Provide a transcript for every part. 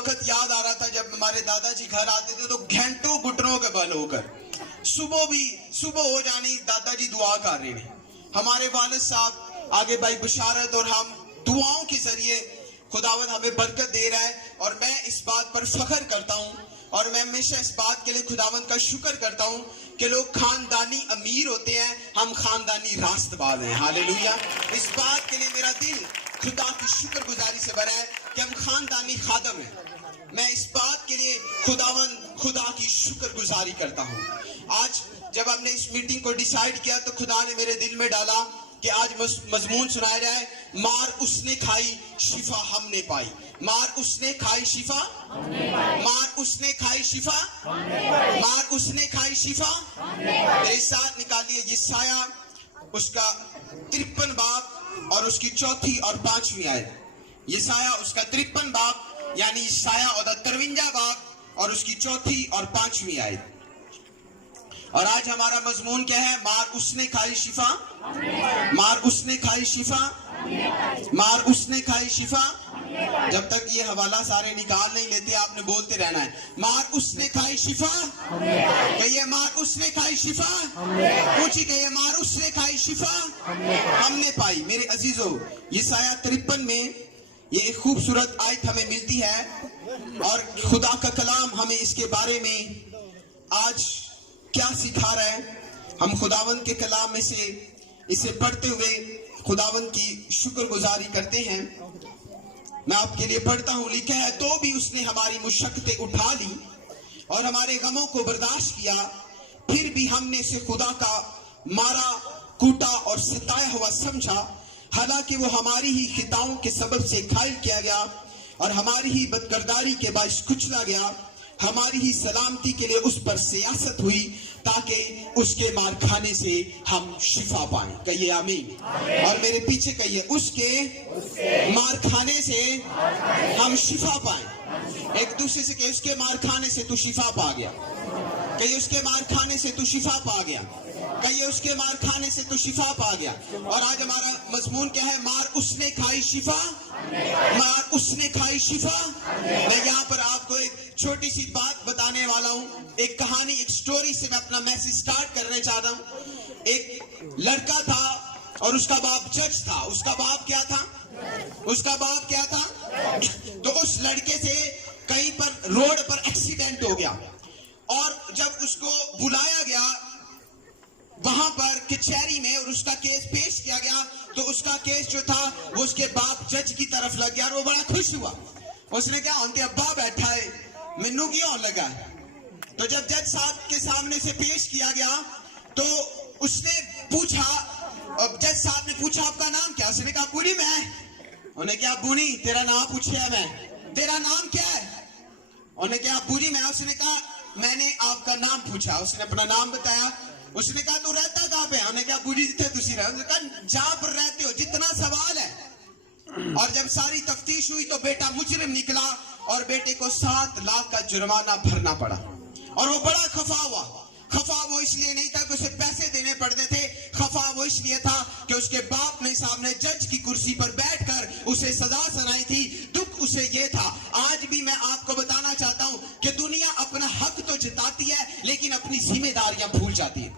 وقت یاد آ رہا تھا جب ہمارے دادا جی گھر آتے تھے تو گھنٹوں گھٹنوں کے بل ہو کر صبح ہو جانی دادا جی دعا کر رہے ہیں. ہمارے والد صاحب آگے بھائی بشارت اور ہم دعاؤں کے ذریعے خداوند ہمیں برکت دے رہا ہے. اور میں اس بات پر فخر کرتا ہوں اور میں ہمیشہ اس بات کے لیے خداوند کا شکر کرتا ہوں کہ لوگ خاندانی امیر ہوتے ہیں, ہم خاندانی راست باز ہیں. ہاللویا. اس بات کے لیے میرا دل خدا کی شکر گزاری سے بھرا ہے کہ ہم خاندانی خادم ہیں. میں اس بات کے لیے خدا کی شکر گزاری کرتا ہوں. آج جب ہم نے اس میٹنگ کو ڈیسائیڈ کیا تو خدا نے میرے دل میں ڈالا کہ آج مضمون سنایا جائے, مار اس نے کھائی شفا ہم نے پائی. مار اس نے کھائی شفا, مار اس نے کھائی شفا, مار اس نے کھائی شفا. میرے ساتھ نکالیے یسایہ اس کا 53 باب اور اس کی 4 اور 5 آیت. یسایہ اس کا 53 باب یعنی یسایہ اور 53 باب اور اس کی 4 اور 5 آیت. اور آج ہمارا مضمون کیا ہے؟ مار اس نے کھائی شفا, مار اس نے کھائی شفا, مار اس نے کھائی شفا. جب تک یہ حوالہ سارے نکال نہیں لیتے آپ نے بولتے رہنا ہے, مار اس نے کھائی شفا. کہیے مار اس نے کھائی شفا. پوچھیے کہیے مار اس نے کھائی شفا ہم نے پائی. میرے عزیزو, یسایہ 53 میں یہ ایک خوبصورت آیت ہمیں ملتی ہے اور خدا کا کلام ہمیں اس کے بارے میں آج کیا سکھا رہا ہے. ہم خداوند کے کلام میں سے اسے پڑھتے ہوئے خداوند کی شکر گزاری کرتے ہیں. میں آپ کے لیے پڑھتا ہوں. لکھا ہے, تو بھی اس نے ہماری مشقتیں اٹھا لی اور ہمارے غموں کو برداشت کیا, پھر بھی ہم نے اسے خدا کا مارا کوٹا اور ستایا ہوا سمجھا. حالانکہ وہ ہماری ہی خطاؤں کے سبب سے گھائل کیا گیا اور ہماری ہی بدکرداری کے باعث کچلا گیا. ہماری ہی سلامتی کے لیے اس پر سیاست ہوئی تاکہ اس کے مار کھانے سے ہم شفا پائیں. کہیے آمین. اور میرے پیچھے کہیے, اس کے مار کھانے سے ہم شفا پائیں. ایک دوسرے سے کہ اس کے مار کھانے سے تو شفا پا گیا. کہیے اس کے مار کھانے سے تو شفا پا گیا. کہیے اس کے مار کھانے سے تو شفا پا گیا. اور آج ہمارا مضمون کیا ہے؟ مار اس نے کھائی شفا, مار اس نے کھائی شفا. میں یہاں پر آپ کو ایک چھوٹی سی بات بتانے والا ہوں. ایک کہانی, ایک سٹوری سے میں اپنا میسج سٹارٹ کرنے چاہتا ہوں. ایک لڑکا تھا اور اس کا باپ جج تھا. اس کا باپ کیا تھا؟ اس کا باپ کیا تھا؟ تو اس لڑکے سے کہیں پر روڈ پر ایکسیڈنٹ ہو گیا اور جب اس کو بلایا گیا وہاں پر کچہری میں اور اس کا کیس پیش کیا گیا تو اس کا کیس جو تھا وہ اس کے باپ جج کی طرف لگ گیا اور وہ بڑا خوش ہوا. اس نے کہا ان کے ابا بیٹھا ہے, منو کیوں لگا. تو جب جج صاحب کے سامنے سے پیش کیا گیا تو اس نے پوچھا, جج صاحب نے پوچھا آپ کا نام کیا؟ اس نے کہا پوری میں. انہوں نے کہا بونی تیرا نام پوچھا میں, تیرا نام کیا ہے؟ انہوں نے کہا پوری میں. اس نے کہا میں نے آپ کا نام پوچھا. اس نے اپنا نام بتایا. اس نے کہا تو رہتا کہاں پہ؟ انہوں نے کہا پوری جتنے تسی رہے. انہوں نے کہا جہاں پر رہتے ہو جتنا سوال ہے. اور جب ساری تفتیش ہوئی تو بیٹا مجرم نکلا اور بیٹے کو 7 لاکھ کا جرمانہ بھرنا پڑا اور وہ بڑا خفا ہوا. خفا وہ اس لیے نہیں تھا کہ اسے پیسے دینے پڑتے تھے, خفا وہ اس لیے تھا کہ اس کے باپ نے سامنے جج کی کرسی پر بیٹھ کر اسے سزا سنائی تھی. دکھ اسے یہ تھا. آج بھی میں آپ کو بتانا چاہتا ہوں کہ دنیا اپنا حق تو جتاتی ہے لیکن اپنی ذمہ داریاں بھول جاتی ہے.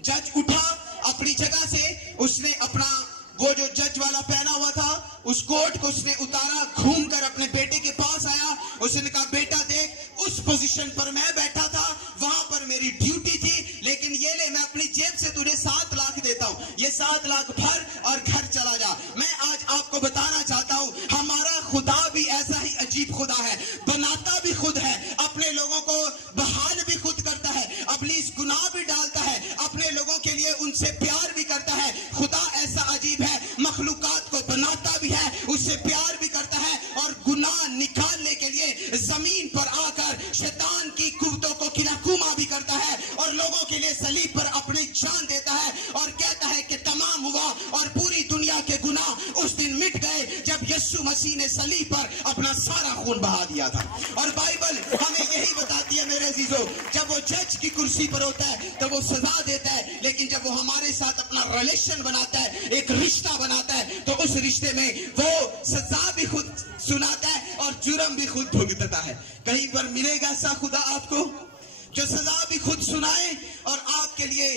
جج اٹھا اپنی جگہ سے, اس نے اپنا وہ جو جج والا پہنا ہوا تھا اس کوٹ کو اس نے اتارا, گھوم کر اپنے بیٹے کے پاس آیا. اس نے کہا بیٹا دیکھ, اس پوزیشن پر میں بیٹھا تھا وہاں پر میری ڈیوٹی تھی, لیکن یہ لے میں اپنی جیب سے تجھے 7 لاکھ دیتا ہوں, یہ 7 لاکھ بھر اور گھر چلا جا. میں آج آپ کو بتانا چاہتا ہوں ہمارا خدا بھی ایسا ہی عجیب خدا ہے. بناتا بھی خود ہے, اپنے لوگوں کو بحال بھی خود کرتا ہے, اپنی اس گناہ بھی ڈالتا ہے, اپنے لوگوں کے لیے ان سے پیار بھی کرتا ہے. خدا ایسا عجیب ہے, مخلوقات کو بناتا بھی ہے, اس سے پیار بھی کرتا ہے اور گناہ نکالنے کے لیے زمین پر آ کر شیطان کی قوتوں کو کناکوما بھی کرتا ہے اور لوگوں کے لیے صلیب پر اپنی جان دیتا ہے اور کہتا ہے کہ تمام ہوا. اور پوری دنیا کے گناہ اس دن مٹ گئے جب یسوع مسیح نے صلیب پر اپنا سارا خون بہا دیا تھا. اور بائبل ہمیں یہی بتاتی ہے میرے अजीजों, जब वो जज की कुर्सी पर होता है तो वो सजा देता है, लेकिन जब वो हमारे साथ अपना रिलेशन बनाता है, एक रिश्ता बनाता है, तो उस रिश्ते में वो सजा भी खुद सुनाता है और जुर्म भी खुद भुगतता है। कहीं पर मिलेगा ऐसा खुदा आपको जो सजा भी खुद सुनाए और आपके लिए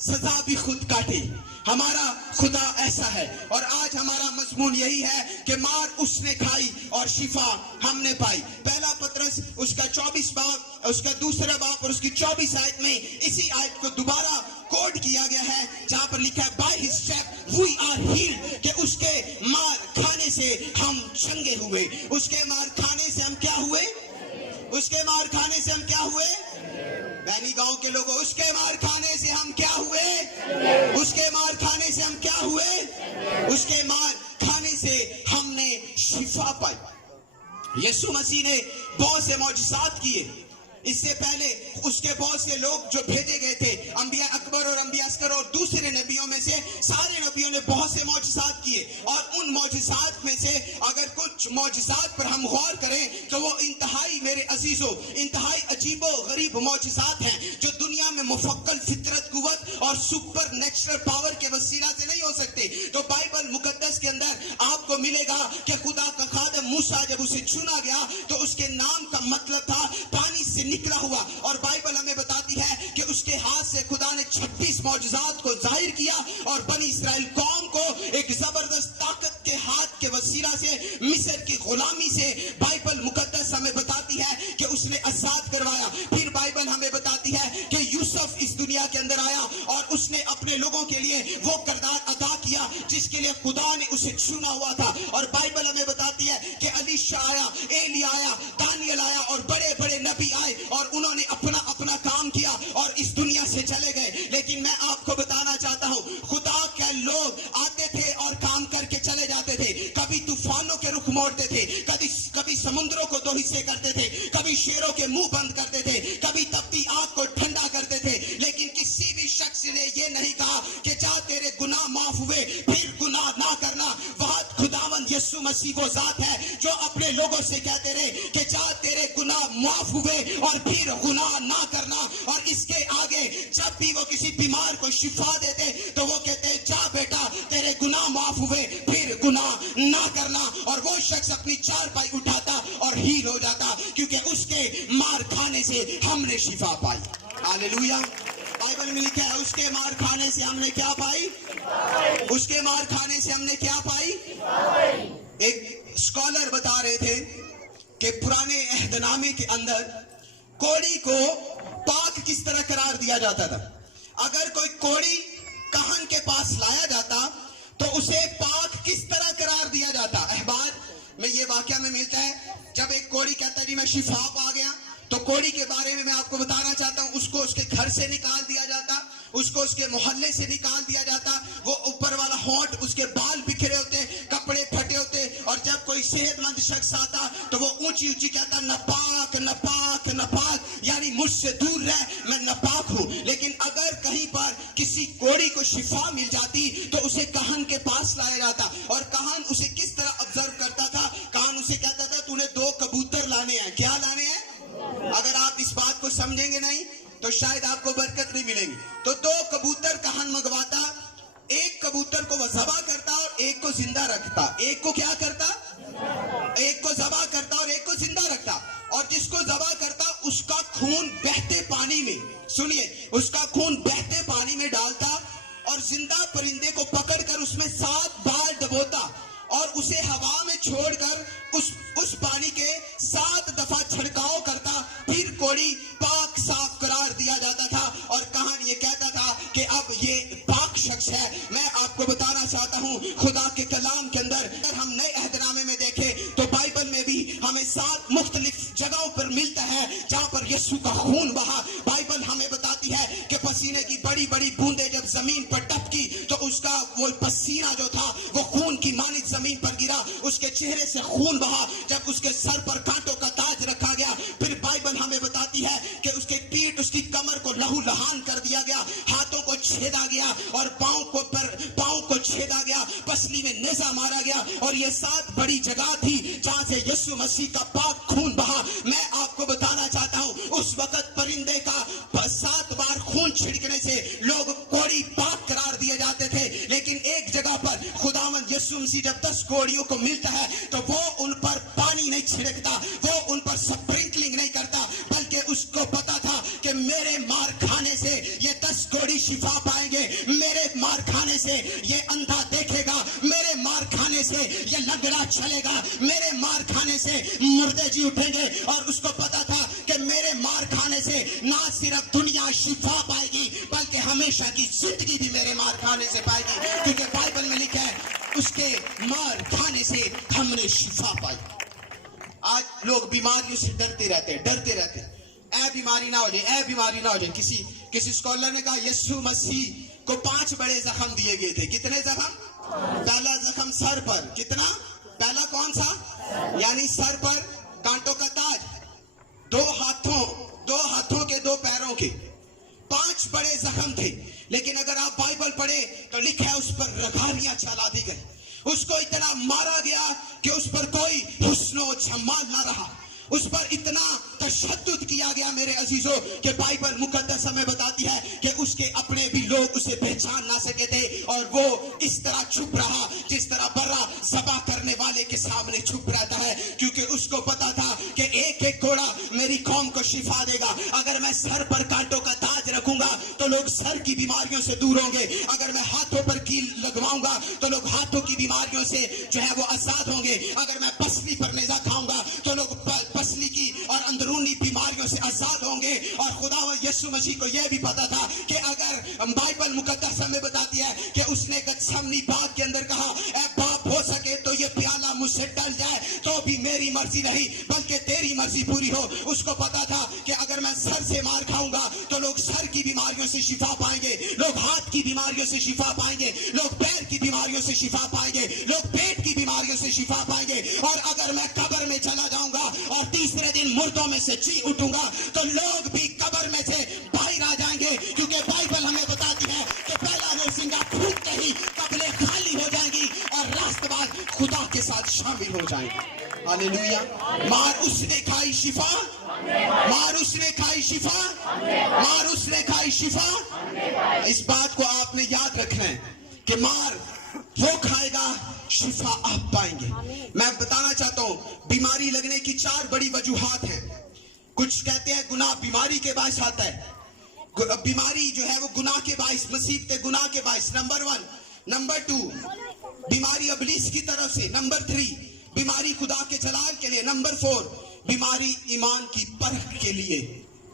सजा भी खुद काटे? हमारा खुदा ऐसा है। और आज हमारा मजमून यही है कि मार उसने खाई और शिफा हमने पाई। पहला पतरस उसका 24 बाब, उसका दूसरा बाब और उसकी 24 आयत में इसी आयत को दोबारा कोड किया गया है, जहां पर लिखा है by his stripes we are healed, कि उसके मार खाने से हम चंगे हुए। उसके मार खाने से हम क्या हुए? उसके मार खाने से हम क्या हुए? बैनी गांव के लोगों, उसके मार खाने से हम क्या हुए? उसके मार खाने से हम क्या हुए? उसके मार खाने से हमने शिफा पाई। यीशु मसीह ने बहुत से मौजज़ात किए। इससे पहले उसके बहुत से लोग जो भेजे गए थे, अंबिया अकबर और अंबिया अस्कर और दूसरे नबियों में से सारे नबियों ने बहुत से मौजज़ात किए। और उन मौजज़ात में से अगर कुछ मौजज़ात पर हम गौर करें तो वो इंतहाई, मेरे अजीजों, इंतहाई अजीबो गरीब मौजज़ात हैं जो दुनिया में मुफक्कल फितरत, कुव्वत और सुपर नेचुरल पावर के वसीला से नहीं हो सकते। तो बाइबल मुकद्दस के अंदर आपको मिलेगा कि खुदा का खादम मूसा जब उसे चुना गया तो उसके नाम का मतलब था पानी से निकला हुआ। और बाइबल हमें बताती है कि उसके हाथ से खुदा ने 36 मौजज़ात को जाहिर किया और बनी इस्राएल कौम को एक जबरदस्त ताकत के हाथ के वसीला से मिस्र की गुलामी से बाइबल मुकद्दस हमें बताती है कि उसने आजाद करवाया। फिर बाइबल हमें बताती है कि यूसुफ इस दुनिया के अंदर आया और उसने अपने लोगों के लिए वो किरदार अदा किया जिसके लिए खुदा ने उसे चुना हुआ था। और बाइबल हमें बताती है कि अलीशा आया, एलिया आया, दानियल आया और बड़े बड़े नबी आए और उन्होंने अपना अपना काम किया और इस दुनिया से चले गए। लेकिन मैं आपको बताना चाहता हूं, खुदा के लोग आते थे और काम करके चले जाते थे। कभी तूफानों के रुख मोड़ते थे, कभी समुद्रों को दो हिस्से करते थे, कभी शेरों के मुंह बंद करते थे, कभी तपती आग को ठंडा करते थे। लेकिन किसी भी शख्स ने ये नहीं कहा कि जा तेरे गुनाह माफ हुए फिर गुनाह ना करना। वह खुदावंद यीशु मसीह वो जात है जो अपने लोगों से कहते रहे कि जा तेरे गुनाह माफ हुए और फिर गुनाह ना करना। और इसके आगे जब भी वो किसी बीमार को शिफा देते तो वो कहते जा बेटा तेरे गुनाह माफ हुए फिर गुनाह ना करना। और वो शख्स अपनी चारपाई उठाता और हील हो जाता, क्योंकि उसके मार खाने से हमने शिफा पाई। हालेलुया। बाइबल में लिखा है उसके मार खाने से हमने क्या पाई? उसके मार खाने से हमने क्या पाई? एक स्कॉलर बता रहे थे कि पुराने अहदनामे के अंदर कोड़ी को पाक किस तरह करार दिया जाता था। अगर कोई कोड़ी कहन के पास लाया जाता तो उसे पाक किस तरह करार दिया जाता? अखबार में ये वाकया में मिलता है, जब एक कोड़ी कहता है जी मैं शिफा पा गया, तो कोड़ी के बारे में मैं आपको बताना चाहता हूं, उसको उसके घर से निकाल दिया जाता, उसको उसके मोहल्ले से निकाल दिया जाता। वो ऊपर वाला होंठ, उसके बाल बिखरे होते, कपड़े फटे होते, और जब कोई सेहतमंद शख्स आता तो वो ऊंची ऊंची कहता नपाक नपाक नपाक, यानी मुझसे दूर रह, मैं नपाक हूं। लेकिन अगर कहीं पर किसी कोड़ी को शिफा मिल जाती तो उसे कहन के पास लाया जाता। और कहन उसे किस तरह ऑब्जर्व करता था? कहन उसे कहता था तूने 2 कबूतर लाने हैं। क्या लाने हैं? अगर आप इस बात को समझेंगे नहीं तो शायद आपको बरकत नहीं मिलेगी। तो 2 कबूतर कहन मंगवाता, एक कबूतर को वह ज़बा करता और एक को जिंदा रखता। एक को क्या करता? एक को ज़बा करता और एक को जिंदा रखता। और जिसको ज़बा करता उसका खून बहते पानी में, सुनिए, उसका खून बहते पानी में डालता और जिंदा परिंदे को पकड़कर उसमें 7 बार डबोता और उसे हवा में छोड़कर उस पानी के 7 दफा छिड़काव करता। फिर कोड़ी पाक साफ करार दिया जाता था और कहानी ये कहता था कि अब ये पाक शख्स है। मैं आपको बताना चाहता हूं, खुदा के कलाम के अंदर अगर हम नए अहदनामे में देखें तो बाइबल में भी हमें 7 मुख्तलिफ जगहों पर मिलता है जहां पर यीशु का खून बहा। बाइबल हमें बताती है कि पसीने की बड़ी बड़ी बूंदें जब जमीन पर टपकी तो उसका वो पसीना जो था वो खून की मानित जमीन पर गिरा, उसके चेहरे से खून बहा। जब उसके सर पर कांटों का ताज रखा गया, फिर बाइबल हमें बताती है कि उसके पीठ, उसकी कमर को लहू लहान कर दिया गया, हाथों को छेदा गया और पांव को छेदा गया, पसली में नेजा मारा गया। और ये 7 बड़ी जगह थी जहां से यीशु मसीह का पाक खून बहा। मैं आपको बताना चाहता हूं उस उस वक्त परिंदे का 7 बार खून छिड़कने से लोग कोड़ी पाक करार दिए जाते थे, लेकिन एक जगह पर खुदावंद यीशु मसीह जब 10 कोड़ियों को मिलता है तो वो उन पर पानी नहीं छिड़कता, वो उन पर स्प्रिंकलिंग नहीं करता, बल्कि उसको पता था कि मेरे मार खाने से ये 10 कोड़ी शिफा पाएंगे, मेरे मार खाने से ये अंधा देखेगा, मेरे मार खाने से ये लंगड़ा चलेगा, मेरे मार खाने से मुर्दे जी उठेंगे। और उसको पता था कि मेरे मार खाने से ना सिर्फ दुनिया शिफा पाएगी बल्कि हमेशा की जिंदगी भी मेरे मार खाने से पाएगी, क्योंकि बाइबल में लिखा है उसके मार खाने से हमने शिफा पाई। आज लोग बीमारियों से डरते रहते हैं, ऐ बीमारी ना हो जाए, ऐ बीमारी ना हो जाए। किसी स्कॉलर ने कहा यीशु मसीह को 5 बड़े जख्म दिए गए थे। कितने जख्म? पहला जख्म सर पर, कितना? पहला कौन सा? यानी सर पर कांटों का ताज, 2 हाथों के 2 पैरों के 5 बड़े जख्म थे। लेकिन अगर आप बाइबल पढ़े तो लिखा है उस पर रखारियां चला दी गई, उसको इतना मारा गया कि उस पर कोई हुस्नो जमाल ना रहा, उस पर इतना तशद्दुद किया गया मेरे अजीजों कि बाइबल मुकद्दस हमें बताती है कि उसके अपने भी लोग उसे पहचान ना सके थे, और वो इस तरह छुप रहा जिस तरह बर्रा ज़बह करने वाले के सामने छुप रहता है, क्योंकि उसको पता था कि एक एक कोड़ा मेरी कौम को शिफा देगा। अगर मैं सर पर कांटों का ताज रखूंगा तो लोग सर की बीमारियों से दूर होंगे, अगर मैं हाथों पर कील लगवाऊंगा तो लोग हाथों की बीमारियों से जो है वो आजाद होंगे, अगर मैं पसली पर नेज़ा खाऊंगा तो लोग पसली की और अंदरूनी बीमारियों से आजाद होंगे। और खुदावंद यीशु मसीह को यह भी पता था कि अगर बाइबल मुकद्दस हमें बताती है कि उसने गतसमनी बाग के अंदर कहा, ऐ बाप हो सके तो ये प्याला मुझसे टल जाए तो भी मेरी मर्जी नहीं बल्कि तेरी मर्जी पूरी हो। उसको पता था कि अगर मैं सर से मार खाऊंगा तो लोग सर की बीमारियों से शिफा पाएंगे, लोग हाथ की बीमारियों से शिफा पाएंगे, लोग पैर की बीमारियों से शिफा पाएंगे, लोग पेट की बीमारियों से शिफा पाएंगे। और अगर मैं कब्र में चला जाऊंगा और तीसरे दिन मुर्दों में से जी उठूंगा तो लोग भी कब्र में से बाहर आ जाएंगे, क्योंकि बाइबल हमें बताती है कि पहला नरसिंगा फूटते ही कब्रें खाली हो जाएंगी और रास्तबाज खुदा के साथ शामिल हो जाएंगे। हालेलुया। मार उसने खाई शिफा, मार उसने खाई शिफा, मार उसने खाई शिफा। इस बात को आपने याद रखना है कि मार वो खाएगा, शिफा आप पाएंगे। मैं बताना चाहता हूं बीमारी लगने की 4 बड़ी वजूहात हैं। कुछ कहते हैं गुनाह बीमारी के बायस आता है, बीमारी जो है वो गुनाह के बायस, मुसीबतें गुनाह के बायस, नंबर 1। नंबर 2 बीमारी इब्लीस की तरफ से, नंबर 3 बीमारी खुदा के जलाल के लिए, नंबर 4 बीमारी ईमान की परख के लिए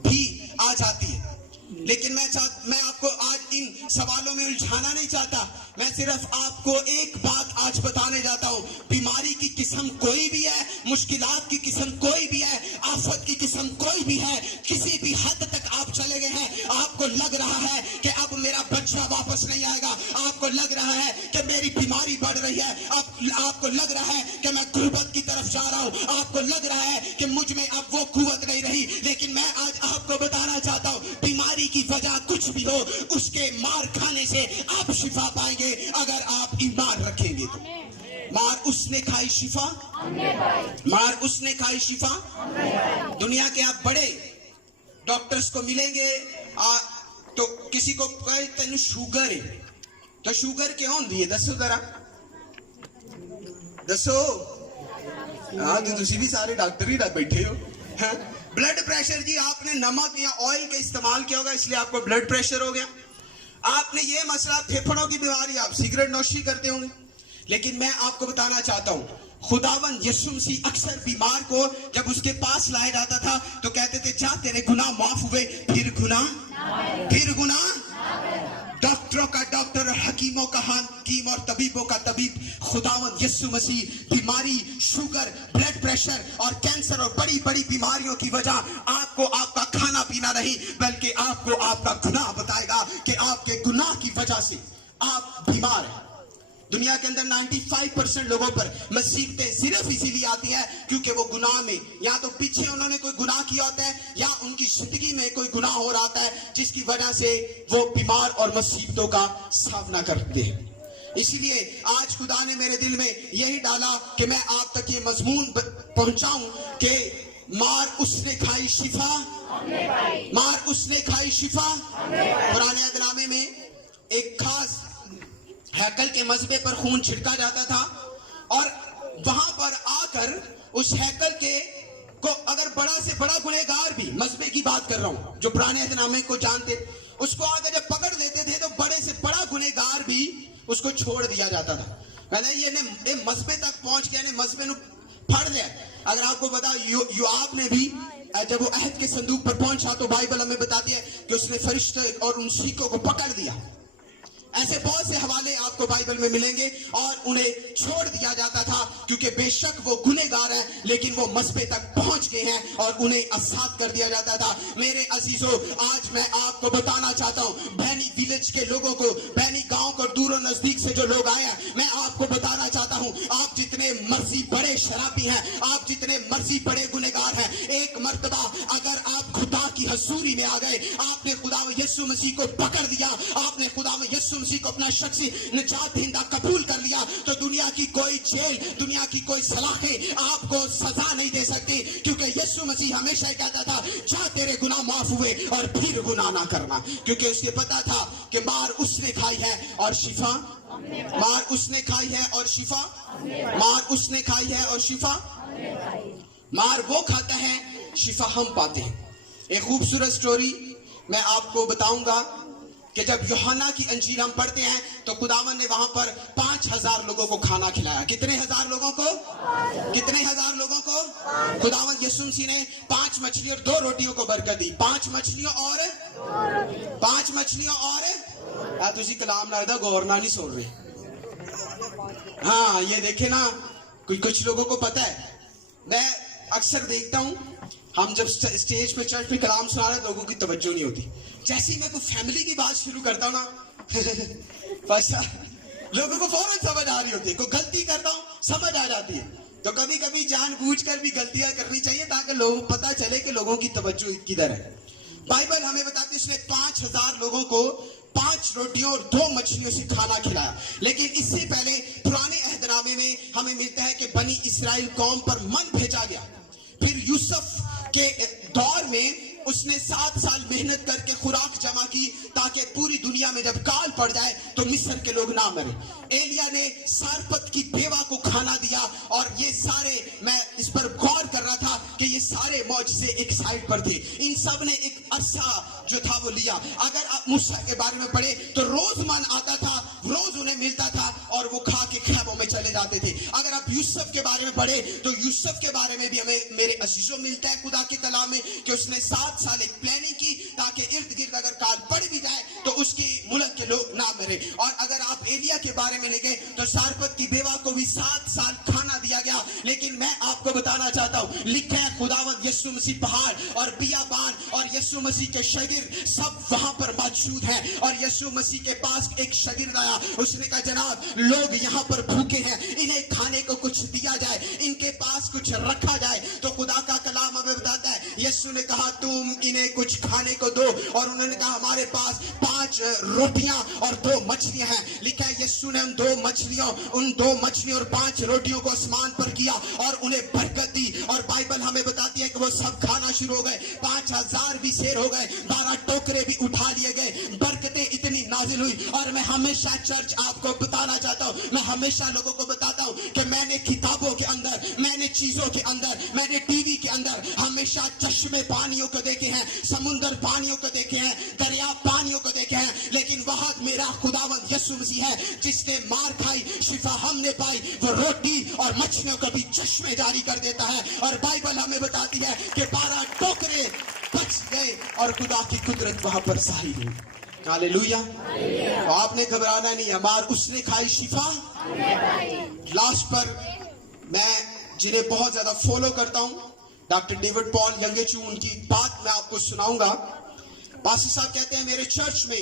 भी आ जाती है। लेकिन मैं आपको आज इन सवालों में उलझाना नहीं चाहता, मैं सिर्फ आपको एक बात आज बताने जाता हूं। बीमारी की किस्म कोई भी है, मुश्किलात की किस्म कोई भी है, आफत की किस्म कोई भी है, किसी भी हद तक आप चले गए हैं, आपको लग रहा है कि अब मेरा बच्चा वापस नहीं आएगा, आपको लग रहा है कि मेरी बीमारी बढ़ रही है, आपको लग रहा है कि मैं गुर्बत की तरफ जा रहा हूं, आपको लग रहा है कि मुझ में अब वो कुव्वत नहीं रही। लेकिन मैं आज आपको बताना चाहता हूं बीमारी की वजह कुछ भी हो, उसके मार खाने से आप शिफा पाएंगे अगर आप ईमान रखेंगे तो। मार उसने खाई शिफा, मार उसने खाई शिफा। दुनिया के आप बड़े डॉक्टर्स को मिलेंगे तो किसी को कहे तेन शुगर है तो शुगर क्यों होती है, दसो जरा दसो। हाँ तो तुसी भी सारे डॉक्टर ही बैठे हो। हाँ? ब्लड प्रेशर जी, आपने नमक या ऑयल का इस्तेमाल किया होगा इसलिए आपको ब्लड प्रेशर हो गया। आपने ये मसला, फेफड़ों की बीमारी, आप सिगरेट नोशी करते होंगे। लेकिन मैं आपको बताना चाहता हूं खुदावंद यीशु मसीह अक्सर बीमार को जब उसके पास लाया जाता था तो कहते थे जा तेरे गुनाह माफ हुए, फिर गुनाह। डॉक्टरों का डॉक्टर, हकीमों का हकीम और तबीबों का तबीब खुदावंद यीशु मसीह बीमारी, शुगर, ब्लड प्रेशर और कैंसर और बड़ी बड़ी बीमारियों की वजह आपको आपका खाना पीना नहीं बल्कि आपको आपका गुनाह बताएगा कि आपके गुनाह की वजह से आप बीमार हैं। दुनिया के अंदर 95% लोगों पर मुसीबतें सिर्फ इसीलिए आती हैं क्योंकि वो गुनाह में, या तो पीछे उन्होंने कोई गुनाह किया होता है या उनकी जिंदगी में कोई गुनाह हो रहा होता है जिसकी वजह से वो बीमार और मुसीबतों का सामना करते हैं। इसीलिए आज खुदा ने मेरे दिल में यही डाला कि मैं आप तक ये मजमून पहुंचाऊं कि मार उसने खाई शिफा, मार उसने खाई शिफा। पुराने अहदनामे में एक खास हैकल के मजबे पर खून छिड़का जाता था और वहां पर आकर उस हैकल के को अगर बड़ा से बड़ा गुनहगार भी, मजबे की बात कर रहा हूं, जो पुराने अहदनामे को जानते, उसको आकर जब पकड़ लेते थे तो बड़े से बड़ा गुनहगार भी उसको छोड़ दिया जाता था। कहना ये मजबे तक पहुंच गया, मजबे नु फड़ लिया। अगर आपको बता योआब ने भी जब वो अहद के संदूक पर पहुंचा तो बाइबल हमें बताती है कि उसने फरिश्ते और उन सीखों को पकड़ लिया। ऐसे बहुत से हवाले आपको बाइबल में मिलेंगे और उन्हें छोड़ दिया जाता था क्योंकि बेशक वो गुनहगार हैं लेकिन वो मसबे तक पहुंच गए हैं और उन्हें आजाद कर दिया जाता था। मेरे अजीजों, आज मैं आपको बताना चाहता हूं, भैनी विलेज के लोगों को, भैनी गांव को दूर और नजदीक से जो लोग आए हैं, मैं आपको बताना चाहता हूं, आप जितने मर्जी बड़े शराबी हैं, आप जितने मर्जी बड़े गुनहगार हैं, एक मर्तबा अगर आप खुदा की हजूरी में आ गए, आपने खुदा यीशु मसीह को पकड़ दिया, आपने खुदा यीशु मसीह को अपना शख्सी निजात दहिंदा कबूल कर लिया, तो दुनिया की कोई जेल, दुनिया की कोई सलाखें आपको सजा नहीं दे सकती, क्योंकि यीशु मसीह हमेशा ही कहता था, जा तेरे गुनाह माफ हुए और फिर गुनाह ना करना, क्योंकि उसके पता था कि मार उसने खाई है और शिफा, मार उसने खाई है और शिफा, मार उसने खाई है और शिफा, मार वो खाता है, शिफा हम पाते हैं। एक खूबसूरत स्टोरी मैं आपको बताऊंगा कि जब यूहन्ना की अंजील हम पढ़ते हैं तो खुदावन ने वहां पर 5000 लोगों को खाना खिलाया। कितने हजार लोगों को? कितने हजार लोगों को? खुदावन यीशु मसीह ने 5 मछली और 2 रोटियों को बरकत दी। 5 मछलियों और तुझी कलाम लगता गौरना नहीं सुन रहे। हाँ, ये देखे ना, कुछ लोगों को पता है, मैं अक्सर देखता हूं, हम जब स्टेज पे चर्च पे कलाम सुना रहे लोगों की तवज्जो नहीं होती। जैसे ही मैं कोई फैमिली की बात शुरू करता हूं ना लोगों को फौरन समझ आ रही होती है, कोई गलती करता हूं समझ आ जाती है। तो कभी कभी जानबूझकर भी गलतियां करनी चाहिए ताकि लोगों को पता चले कि लोगों की तवज्जो किधर है। बाइबल हमें बताती है उसने 5000 लोगों को 5 रोटियों और 2 मछलियों से खाना खिलाया। लेकिन इससे पहले पुराने अहदनामे में हमें मिलता है कि बनी इस्राएल कौम पर मन भेजा गया। फिर यूसुफ के दौर में उसने 7 साल मेहनत करके खुराक जमा की ताकि पूरी दुनिया में जब काल पड़ जाए तो मिस्र के लोग ना मरे। एलिया ने सारपत की बेवा को खाना दिया और ये सारे, मैं इस पर गौर कर रहा था कि ये सारे मौजज़े एक साइड पर थे। इन सब ने एक अरसा जो था वो लिया। अगर आप मूसा के बारे में पढ़े तो रोज मन आता था, रोज उन्हें मिलता था और वो खा के खैबों में चले जाते थे। अगर आप यूसुफ के बारे में पढ़े तो यूसुफ के बारे में भी हमें मेरे अजीजों मिलता है खुदा के कलाम में कि उसने 7 साल एक प्लानिंग की ताकि इर्द गिर्द अगर काल पड़ भी जाए तो उसकी मुल्क के लोग ना मरे। और अगर आप एलिया के बारे में लिखे तो सारपत की बेवा को भी 7 साल खाना दिया गया। लेकिन मैं आपको बताना चाहता हूं, लिखा है खुदावंद यीशु मसीह पहाड़ और बियाबान और यीशु मसीह के शागिर्द सब वहां पर मौजूद हैं। और यीशु मसीह के पास एक शागिर्द आया, उसने कहा जनाब लोग यहाँ पर भूखे हैं, इन्हें खाने को कुछ दिया जाए, इनके पास कुछ रखा जाए। तो खुदा का कलाम हमें बताता है, यीशु ने कहा तुम इन्हें कुछ खाने को दो, और उन्होंने कहा हमारे पास 5 रोटियां और 2 मछलियां हैं। लिखा है यीशु ने उन 2 मछलियों और 5 रोटियों को आसमान पर किया और उन्हें बरकत दी। और बाइबल हमें बताती है कि वो सब खाना शुरू हो गए। 5000 भी शेर हो गए, 12 टोकरे भी उठा लिए गए, बरकतें इतनी नाजिल हुई। और मैं हमेशा चर्च आपको बताना चाहता हूं, मैं हमेशा लोगों को बताता हूं कि मैंने किताबों के अंदर, मैंने चीजों के अंदर, मैंने टीवी के अंदर हमेशा चश्मे पानियों को देखे हैं, समुंदर पानियों को देखे हैं, दरिया पानियों को देखे हैं, लेकिन वहां मेरा खुदावंद यीशु मसीह है जिसने मार खाई, शिफा हमने पाई। वो रोटी और मछलियों को भी चश्मे जारी कर देता है। और बाइबल हमें बताती है कि 12 टोकरे बच गए और खुदा की कुदरत वहां पर जाहिर हुई। हालेलुया। तो आपने घबराना नहीं है, मार उसने खाई, शिफा। लास्ट पर मैं जिन्हें बहुत ज्यादा फॉलो करता हूं, डॉक्टर डेविड पॉल यंगेचू, उनकी बात मैं आपको सुनाऊंगा। पास्टर साहब कहते हैं मेरे चर्च में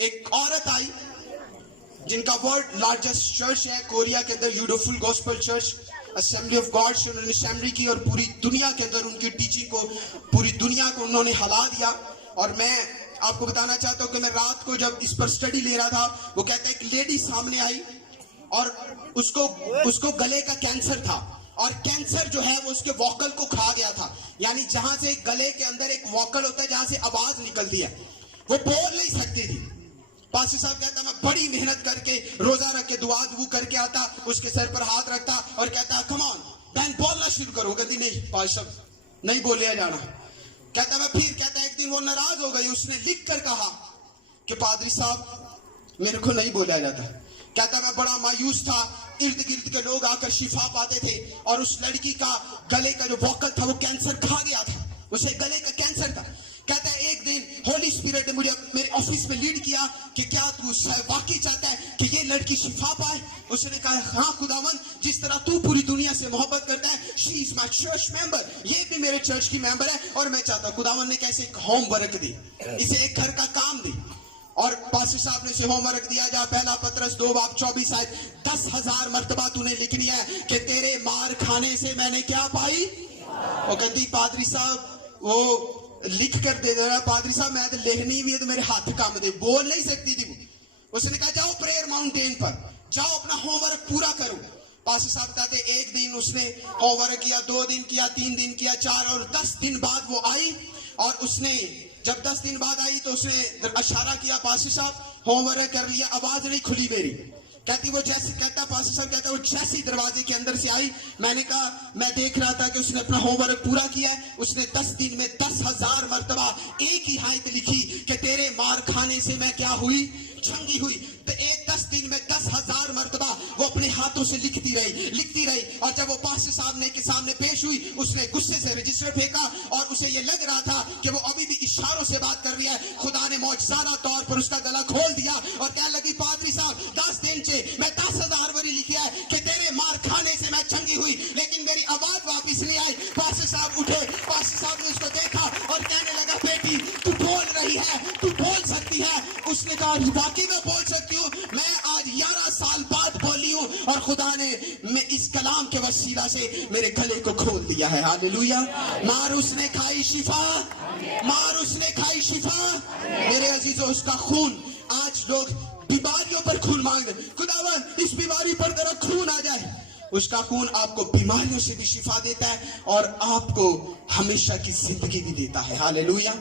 एक औरत आई जिनका वर्ल्ड लार्जेस्ट चर्च है कोरिया के अंदर, Yoido Full gospel church assembly of God से उन्होंने असेंबली की और पूरी दुनिया के अंदर उनकी टीचिंग को, पूरी दुनिया को उन्होंने हिला दिया। और मैं आपको बताना चाहता हूं कि मैं रात को जब इस पर स्टडी ले रहा था, वो कहता है एक लेडी सामने आई और उसको गले का कैंसर था اور کینسر جو ہے وہ اس کے ووکل کو کھا گیا تھا. یعنی جہاں سے گلے کے اندر ایک ووکل ہوتا ہے جہاں سے آواز نکلتی ہے, وہ بول نہیں سکتی تھی. پاسٹر صاحب کہتا میں بڑی محنت کر کے روزہ رکھ کے دعا کر کے آتا, اس کے سر پر ہاتھ رکھتا اور کہتا کم آن بہن بولنا شروع کرو. کہتی نہیں پاسٹر صاحب نہیں بولیا جانا. کہتا میں پھر کہتا ایک دن وہ ناراض ہو گئی, اس نے لکھ کر کہا کہ پادری صاحب میرے کو نہیں بولا جاتا. کہتا میں بڑا مایوس تھا, ارد گرد کے لوگ آ کر شفا پاتے تھے اور اس لڑکی کا گلے کا جو ووکل تھا وہ کینسر کھا گیا تھا, اسے گلے کا کینسر تھا. کہتا ہے ایک دن ہولی اسپرٹ نے مجھے میرے آفس میں لیڈ کیا کہ کیا تو واقعی چاہتا ہے کہ یہ لڑکی شفا پائے. اس نے کہا ہاں خداوند جس طرح تو پوری دنیا سے محبت کرتا ہے, شی از مائی چرچ ممبر, یہ بھی میرے چرچ کی ممبر ہے اور میں چاہتا ہوں. خداوند نے کیسے ایک ہوم ورک دی, اسے ایک گھر کا کام دی اور پاسٹر صاحب نے اسے ہوم ورک دیا جا پہلا پطرس 2:24 آیت 10,000 مرتبہ تو نے لکھنی ہے کہ تیرے مار کھانے سے میں نے کیا پائی. وہ کہتی پادری صاحب وہ لکھ کر دے دے رہا, پادری صاحب میں تو لکھنی بھی ہے تو میرے ہاتھ کام دے, بول نہیں سکتی تھی وہ. اس نے کہا جاؤ پریئر ماؤنٹین پر جاؤ اپنا ہوم ورک پورا کرو. پاسٹر صاحب کہتے ایک دن اس نے ہوم ورک کیا, 2 دن کیا, 3 دن کیا, 4 اور 10 دن بعد وہ آئی اور اس نے جب 10 دن بعد آئی تو اس نے اشارہ کیا پاسٹر صاحب ہوم ورک کر لیا, آواز نہیں کھلی میری. کہتی وہ جیسے کہتا پاسٹر صاحب کہتا وہ جیسی دروازے کے اندر سے آئی, میں نے کہا میں دیکھ رہا تھا کہ اس نے اپنا ہوم ورک پورا کیا ہے. اس نے 10 دن میں 10,000 مرتبہ ایک ہی آیت لکھی کہ تیرے مار کھانے سے میں کیا ہوئی, چھنگی ہوئی. تو ایک 10 دن میں 10,000 مرتبہ وہ اپنے ہاتھوں سے لکھتی رہی اور جب وہ پاسٹر صاحب نے کے سامنے پیش ہوئی اس نے غصے سے رجسٹر پھینکا اور اسے یہ لگ رہا تھا کہ وہ ابھی بھی اشاروں سے بات کر رہی ہے. خدا نے معجزانہ طور پر اس کا گلا کھول دیا اور کہنے لگی پادری صاحب 10 دن سے میں 10,000 باری لکھیا ہے کہ تیرے مار کھانے سے میں چھنگی ہوئی لیکن میری آواز واپس نہیں آئی. پاسٹر صاحب اٹھے, پاسٹر صاحب نے اس کو دیکھا اور کہنے لگا بیٹی تو بول رہی ہے, تو بول سکتی ہے. اس نے کہا واقعی میں بول سکتی ہوں, میں آج 11 سال بعد بولی ہوں اور خدا نے میں اس کلام کے وسیلہ سے میرے گلے کو کھول دیا ہے. ہاللویا. مار اس نے کھائی شفا, مار اس نے کھائی شفا. میرے عزیزو اس کا خون, آج لوگ بیماریوں پر خون مانگ رہے, خداوند اس بیماری پر ذرا خون آ جائے. اس کا خون آپ کو بیماریوں سے بھی شفا دیتا ہے اور آپ کو ہمیشہ کی زندگی بھی دیتا ہے. ہاللویا.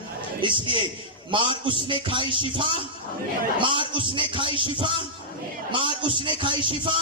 اس لیے مار اس نے کھائی شفا, مار اس نے کھائی شفا, مار اس نے کھائی شفا.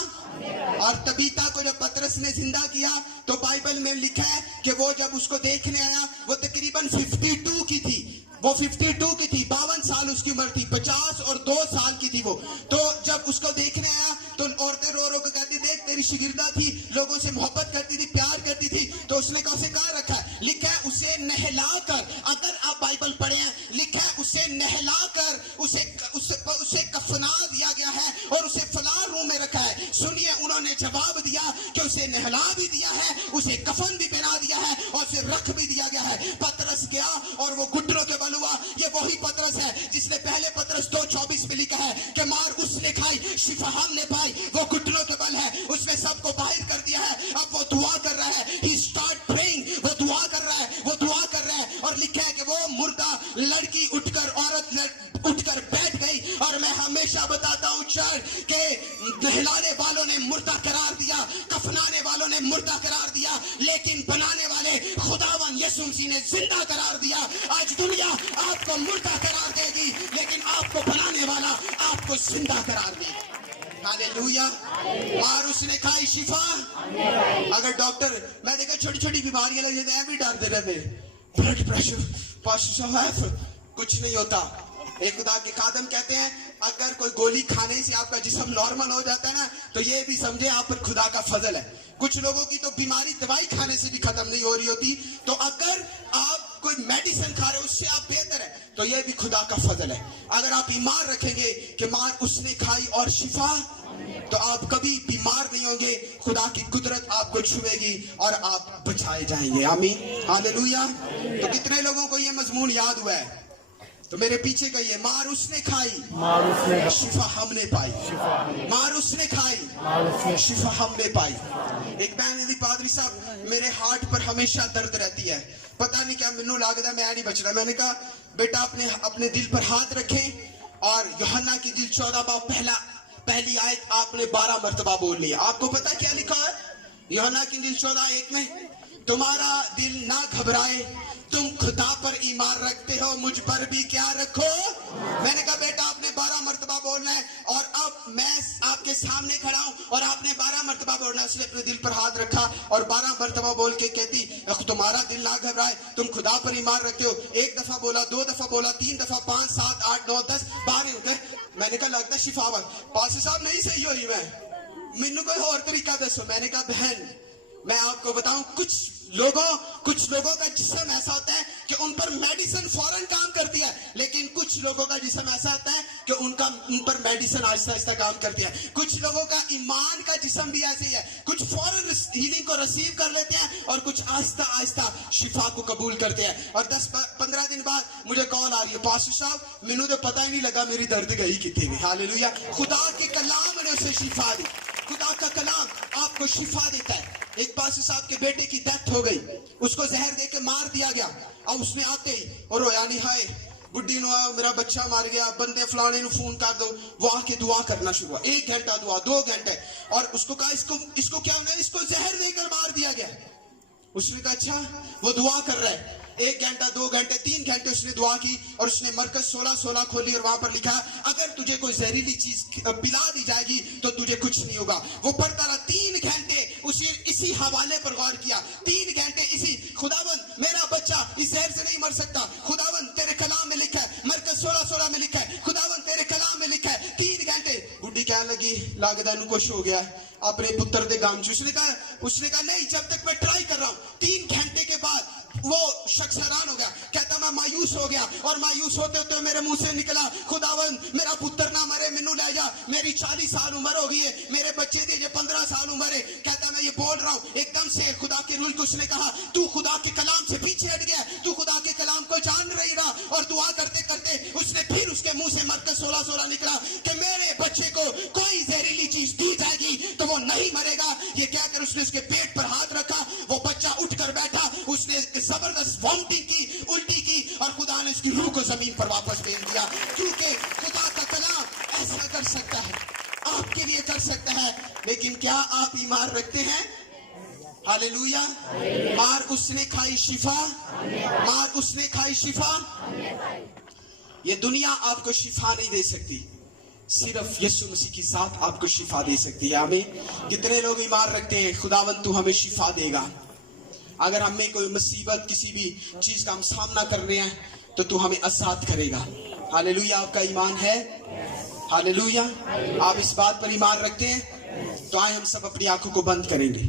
اور طبیعہ کو جب پطرس نے زندہ کیا تو بائبل میں لکھا ہے کہ وہ جب اس کو دیکھنے آیا وہ تقریباً 52 کی تھی, وہ 52 کی تھی, 52 سال اس کی عمر تھی, 50 اور 2 سال کی تھی وہ. تو جب اس کو دیکھنے آیا تو عورتیں رو رو کے کہتی دیکھ تیری شاگردہ تھی, لوگوں سے محبت کرتی تھی, پیار کرتی تھی. تو اس نے اسے کہاں رکھا ہے, لکھا ہے اسے نہلا کر, اگر آپ بائبل پڑھیں ہیں لکھا ہے اسے نہلا کر اسے کفنا دیا گیا ہے اور اسے فلاں روم میں رکھا ہے. سنیے انہوں نے جواب دیا کہ اسے نہلا بھی دیا ہے, اسے کفن بھی پہنا دیا ہے اور اسے رکھ بھی دیا گیا ہے. پطرس گیا اور وہ گھٹنوں کے بل ہوا. یہ وہی پطرس ہے جس نے پہلے پطرس 2:24 میں لکھا ہے کہ مار اس نے کھائی شفا ہم نے پائی. وہ گھٹنوں کے بل ہے, اس نے سب کو باہر کر دیا ہے. اب وہ دعا کر رہا ہے, ہی اسٹارٹ پریئنگ, وہ دعا کر رہا ہے, وہ دعا کر رہا ہے. اور لکھا ہے کہ وہ مردہ لڑکی اٹھ کر, عورت اٹھ کر بیٹھ گئی. اور میں ہمیشہ بتاتا ہوں چرچ کہ نہلانے والوں نے مردہ قرار دیا, کفنانے والوں نے مردہ قرار دیا, لیکن بنانے والے خداوند یسوع مسیح نے زندہ قرار دیا. آج دنیا آپ کو مردہ قرار دے گی لیکن آپ کو بنانے والا آپ کو زندہ قرار دے گا. ہاللویا. اور اس نے کھائی شفا. اگر ڈاکٹر, میں دیکھا چھوٹی چھوٹی بیماریاں لگ جاتی ہیں بھی ڈرتے رہتے, بلڈ پریشر, کچھ نہیں ہوتا. ایک خدا کے خادم کہتے ہیں اگر کوئی گولی کھانے سے آپ کا جسم نارمل ہو جاتا ہے نا تو یہ بھی سمجھے آپ پر خدا کا فضل ہے. کچھ لوگوں کی تو بیماری دوائی کھانے سے بھی ختم نہیں ہو رہی ہوتی. تو اگر آپ کوئی میڈیسن کھا رہے اس سے آپ بہتر ہے تو یہ بھی خدا کا فضل ہے. اگر آپ ایمان رکھیں گے کہ مار اس نے کھائی اور شفا, تو آپ کبھی بیمار نہیں ہوں گے. خدا کی قدرت آپ کو چھوئے گی اور آپ بچائے جائیں گے. آمین. ہاللویا. تو کتنے لوگوں کو یہ مضمون یاد ہوا ہے؟ تو میرے پیچھے کہیے مار اس نے کھائی, شفا ہم نے پائی. مار اس نے کھائی, شفا ہم نے پائی. ایک بہن دی پادری صاحب میرے ہارٹ پر ہمیشہ درد رہتی ہے, پتہ نہیں کیا مینوں لگدا میں نہیں بچنا. میں نے کہا بیٹا اپنے دل پر ہاتھ رکھیں اور یوحنا کی انجیل 14 باب پہلی آیت آپ نے 12 مرتبہ بولنی ہے. آپ کو پتہ کیا لکھا ہے؟ यूहन्ना की इंजील 14:1 में, तुम्हारा दिल ना घबराए, तुम खुदा पर ईमान रखते हो, मुझ पर भी क्या रखो। मैंने कहा बेटा आपने 12 मर्तबा बोलना है, और अब मैं आपके सामने खड़ा हूं और आपने 12 मर्तबा बोलना है। उसने अपने दिल पर हाथ रखा और 12 मर्तबा बोल के कहती, तुम्हारा दिल ना घबराए, तुम खुदा पर ईमान रखते हो। 1 दफा बोला, 2 दफा बोला, 3 दफा, 5, 7, 8, 9, 10, 12 हो गए। मैंने कहा लगता शिफावन पास्टर साहब नहीं सही हुई, मैं मैनू कोई और तरीका दसो। मैंने कहा बहन मैं आपको बताऊं, कुछ लोगों का जिस्म ऐसा होता है कि उन पर मेडिसिन फौरन काम करती है, लेकिन कुछ लोगों का जिस्म ऐसा होता है कि उन पर मेडिसिन आहिस्ता आहिस्ता काम करती है। कुछ लोगों का ईमान का जिस्म भी ऐसे ही है, कुछ फौरन हीलिंग को रिसीव कर लेते हैं और कुछ आहिस्ता आहिस्ता शिफा को कबूल करते हैं। और 10-15 दिन बाद मुझे कॉल आ रही है, पास्टर साहब मैनू तो पता ही नहीं लगा मेरी दर्द गई कितनी। हालेलुया, खुदा के कलाम ने उसे शिफा दी। खुदा का कलाम आपको शिफा देता है। एक पास्टर साहब के बेटे की डेथ हो गई, उसको जहर दे के मार दिया गया। अब उसने आते ही और रोया नहीं, हाय बुड्ढी नु मेरा बच्चा मार गया, बंदे फलाने नु फोन कर दो। वो आके दुआ करना शुरू हुआ, 1 घंटा दुआ, 2 घंटे, और उसको कहा इसको क्या होना है, इसको जहर देकर मार दिया गया। उसने कहा अच्छा। वो दुआ कर रहा है, 1 घंटा, 2 घंटे, 3 घंटे उसने दुआ की, और उसने मरकज 16-16 खोली और वहां पर लिखा, अगर तुझे कोई जहरीली चीज पिला दी जाएगी तो तुझे कुछ नहीं होगा। वो पढ़ता रहा 3 घंटे, इसी हवाले पर गौर किया, 3 घंटे इसी, खुदावंद मेरा बच्चा इस जहर से नहीं मर सकता, खुदावंद तेरे कलाम में लिखा है, मरकज 16-16 में लिखा है, खुदावंद तेरे कलाम में लिखा है। 3 घंटे बुढ़ी क्या लगी, लागदा नु कुछ हो गया अपने पुत्र दे गाम। उसने कहा नहीं, जब तक मैं ट्राई कर रहा हूं। 3 घंटे के बाद वो शख्स हैरान हो गया, कहता मैं मायूस हो गया, और मायूस होते होते मेरे मुंह से निकला, खुदावंद मेरा पुत्र ना मरे, मैनू ले जा, मेरी 40 साल उम्र हो गई है, मेरे बच्चे दी 15 साल उम्र है। कहता मैं ये बोल रहा हूं, एकदम से खुदा के रूल को उसने कहा, तू खुदा के कलाम से पीछे हट गया, तू खुदा के कलाम को जान नहीं रहा। और दुआ करते करते उसने फिर उसके मुंह से मरकज 16-16 निकला कि मेरे बच्चे को कोई जहरीली चीज दी जाएगी तो वो नहीं मरेगा। ये कहकर उसने उसके पेट पर हाथ रखा, वो बच्चा उठकर बैठा, उसने जबरदस्त वॉमिटिंग की, उल्टी की, और खुदा ने उसकी रूह को जमीन पर वापस भेज दिया। क्योंकि खुदा का कलाम ऐसा कर सकता है, आपके लिए कर सकता है। लेकिन क्या आप ईमान रखते हैं? हालेलुया। मार उसने खाई शिफा, मार उसने खाई शिफा। ये दुनिया आपको शिफा नहीं दे सकती, सिर्फ यीशु मसीह की जात आपको शिफा दे सकती है। आमीन। कितने लोग ईमान रखते हैं खुदावंद तू हमें शिफा देगा, अगर हमें कोई मुसीबत किसी भी चीज का हम सामना कर रहे हैं तो तू हमें आजाद करेगा। हालेलुया। आपका ईमान है? हालेलुया। आप इस बात पर ईमान रखते हैं? तो आए हम सब अपनी आंखों को बंद करेंगे।